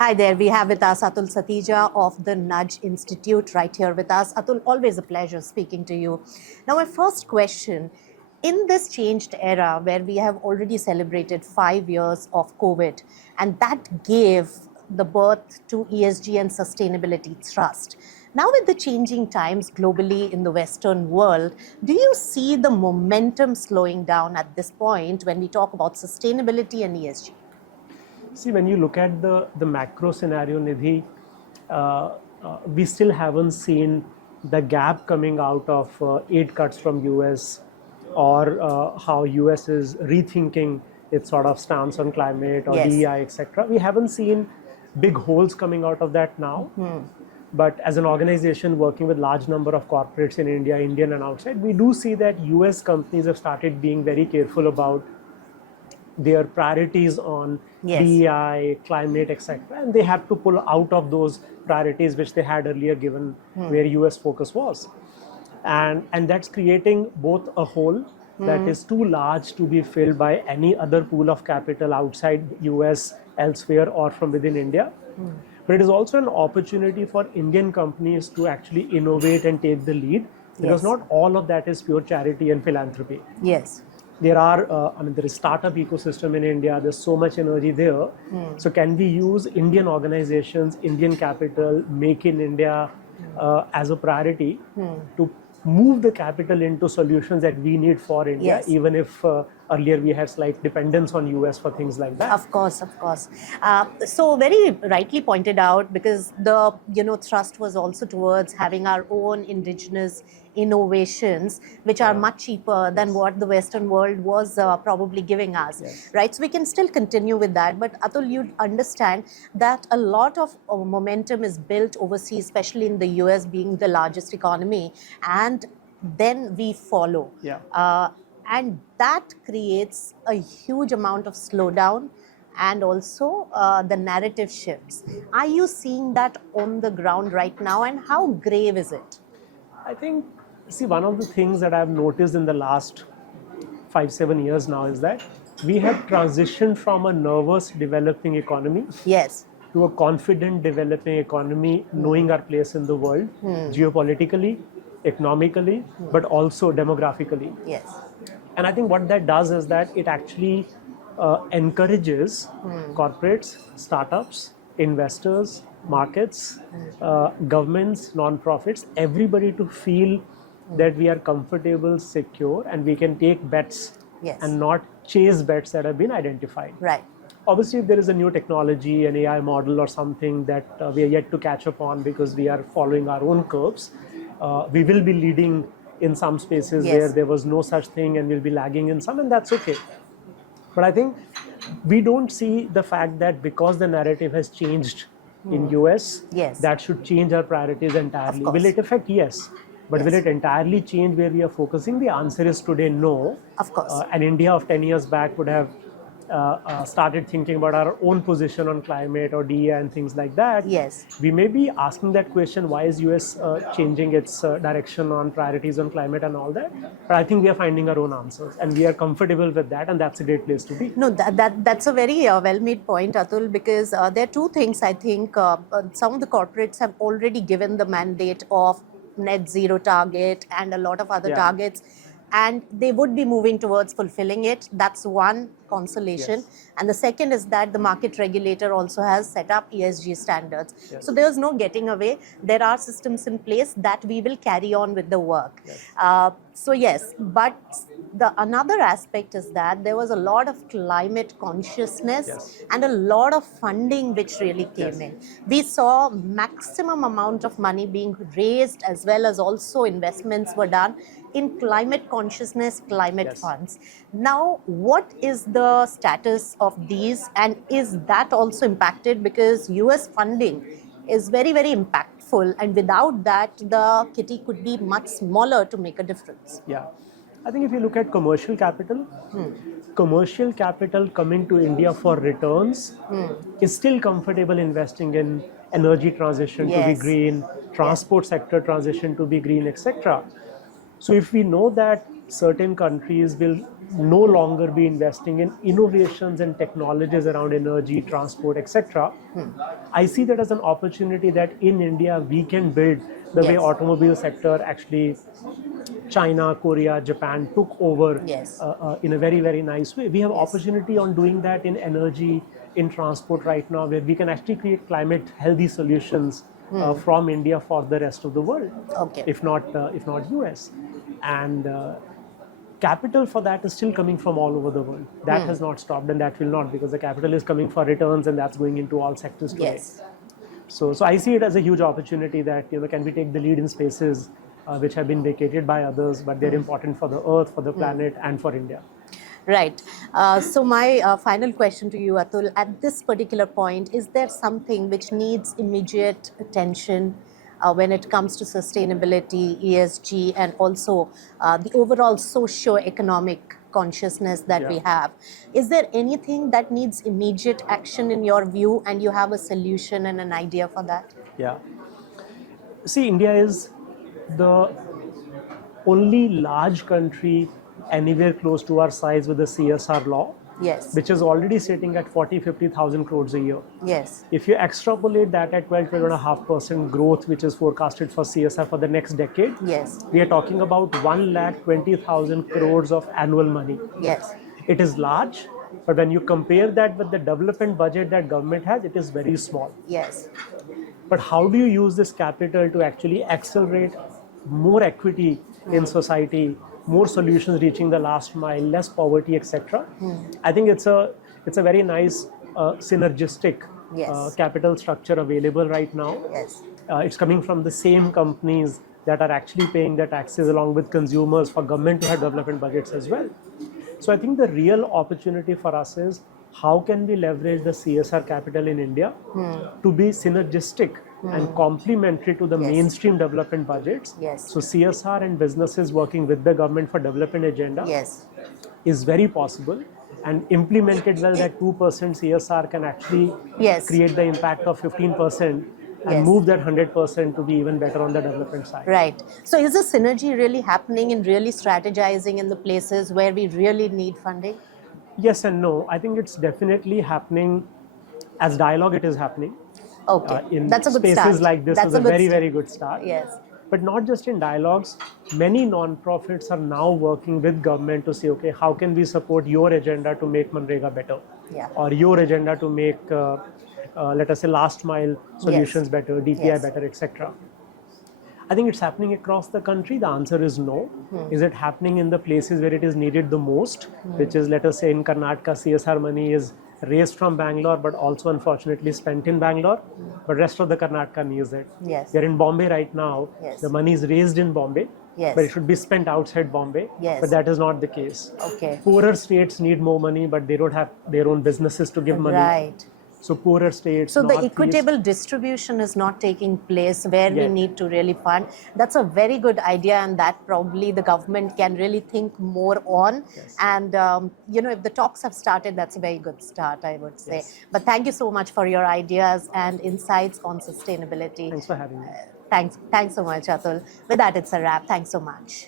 Hi there, we have with us Atul Satija of the Nudge Institute right here with us. Atul, always a pleasure speaking to you. Now, my first question, in this changed era where we have already celebrated 5 years of COVID, and that gave the birth to ESG and sustainability thrust. Now, with the changing times globally in the Western world, do you see the momentum slowing down at this point when we talk about sustainability and ESG? See, when you look at the macro scenario, Nidhi, we still haven't seen the gap coming out of aid cuts from US or how US is rethinking its sort of stance on climate or Yes. DEI, etc. We haven't seen big holes coming out of that now. But as an organization working with large number of corporates in India, Indian and outside, we do see that US companies have started being very careful about their priorities on Yes. DEI, climate, etc. And they have to pull out of those priorities which they had earlier given where US focus was. And that's creating both a hole that is too large to be filled by any other pool of capital outside US, elsewhere, or from within India. But it is also an opportunity for Indian companies to actually innovate and take the lead, because Yes. not all of that is pure charity and philanthropy. Yes. There is startup ecosystem in India. There's so much energy there. So can we use Indian organizations, Indian capital, make in India as a priority to move the capital into solutions that we need for India, Yes. even if earlier we had slight dependence on US for things like that. Of course, of course. So very rightly pointed out, because the thrust was also towards having our own indigenous innovations, which are much cheaper than what the Western world was probably giving us, Yes. right? So we can still continue with that. But Atul, you understand that a lot of momentum is built overseas, especially in the US being the largest economy, and then we follow. Yeah. And that creates a huge amount of slowdown, and also the narrative shifts. Are you seeing that on the ground right now, and how grave is it? I think, see, one of the things that I've noticed in the last 5-7 years now is that we have transitioned from a nervous developing economy Yes. to a confident developing economy, knowing our place in the world, geopolitically, economically, but also demographically. Yes. And I think what that does is that it actually encourages corporates, startups, investors, markets, governments, non-profits, everybody to feel that we are comfortable, secure, and we can take bets Yes. and not chase bets that have been identified. Right. Obviously, if there is a new technology, an AI model or something that we are yet to catch up on because we are following our own curves, we will be leading in some spaces Yes. where there was no such thing, and we'll be lagging in some, and that's okay. But I think we don't see the fact that because the narrative has changed in US, Yes. that should change our priorities entirely. Of course. Will it affect? Yes. But will Yes. it entirely change where we are focusing? The answer is today no. Of course. And India of 10 years back would have started thinking about our own position on climate or DEI and things like that. Yes. We may be asking that question, why is US changing its direction on priorities on climate and all that? But I think we are finding our own answers, and we are comfortable with that, and that's a great place to be. No, that's a very well-made point, Atul, because there are two things I think. Some of the corporates have already given the mandate of net zero target and a lot of other Yeah. targets, and they would be moving towards fulfilling it. That's one consolation. Yes. And the second is that the market regulator also has set up ESG standards. Yes. So there's no getting away. There are systems in place that we will carry on with the work. Yes. So yes, but the another aspect is that there was a lot of climate consciousness. Yes. And a lot of funding which really came Yes. in. We saw maximum amount of money being raised, as well as also investments were done in climate consciousness, climate Yes. funds. Now, what is the status of these, and is that also impacted, because US funding is very, very impactful, and without that the kitty could be much smaller to make a difference? Yeah. I think if you look at commercial capital coming to India for returns is still comfortable investing in energy transition to be Yes. green, transport sector transition to be green, etc. So if we know that certain countries will no longer be investing in innovations and technologies around energy, transport, etc. I see that as an opportunity that in India we can build the way Yes. automobile sector actually China, Korea, Japan took over Yes. in a very, very nice way. We have Yes. opportunity on doing that in energy, in transport right now, where we can actually create climate healthy solutions from India for the rest of the world, Okay. if not US. And capital for that is still coming from all over the world. That has not stopped, and that will not, because the capital is coming for returns, and that's going into all sectors today. Yes. So I see it as a huge opportunity that can we take the lead in spaces which have been vacated by others, but they're important for the Earth, for the planet, and for India. Right. So my final question to you, Atul, at this particular point, is there something which needs immediate attention when it comes to sustainability, ESG, and also the overall socio-economic consciousness that we have? Is there anything that needs immediate action in your view, and you have a solution and an idea for that? Yeah. See, India is the only large country anywhere close to our size with a CSR law, Yes. which is already sitting at 40-50,000 crores a year. Yes. If you extrapolate that at 12.5% growth, which is forecasted for CSR for the next decade, Yes. we are talking about 1,20,000 crores of annual money. Yes. It is large, but when you compare that with the development budget that government has, it is very small. Yes. But how do you use this capital to actually accelerate more equity in society, more solutions reaching the last mile, less poverty, etc.? I think it's a very nice synergistic Yes. capital structure available right now. Yes. It's coming from the same companies that are actually paying the taxes along with consumers for government to have development budgets as well. So I think the real opportunity for us is how can we leverage the CSR capital in India to be synergistic and complementary to the mainstream development budgets. Yes. So CSR and businesses working with the government for development agenda Yes. is very possible, and implemented well, that 2% CSR can actually Yes. create the impact of 15% and Yes. move that 100% to be even better on the development side. Right. So is the synergy really happening in really strategizing in the places where we really need funding? Yes and no. I think it's definitely happening. As dialogue, it is happening. Okay. In That's a good spaces start. like this That's is a a good very, start. very good start. Yes. But not just in dialogues, many non-profits are now working with government to say, okay, how can we support your agenda to make Manrega better? Yeah. Or your agenda to make, let us say, last mile solutions better, DPI Yes. better, etc. I think it's happening across the country. The answer is no. Is it happening in the places where it is needed the most, which is, let us say, in Karnataka, CSR money is raised from Bangalore, but also unfortunately spent in Bangalore, but rest of the Karnataka needs it. Yes. We're in Bombay right now. Yes. The money is raised in Bombay, Yes. but it should be spent outside Bombay. Yes. But that is not the case. Okay. Poorer states need more money, but they don't have their own businesses to give money. Right. So poorer states. So the Northeast- equitable distribution is not taking place where we Yet. need to really fund. That's a very good idea, and that probably the government can really think more on. Yes. And if the talks have started, that's a very good start, I would say. Yes. But thank you so much for your ideas and insights on sustainability. Thanks for having me. Thanks so much, Atul. With that, it's a wrap. Thanks so much.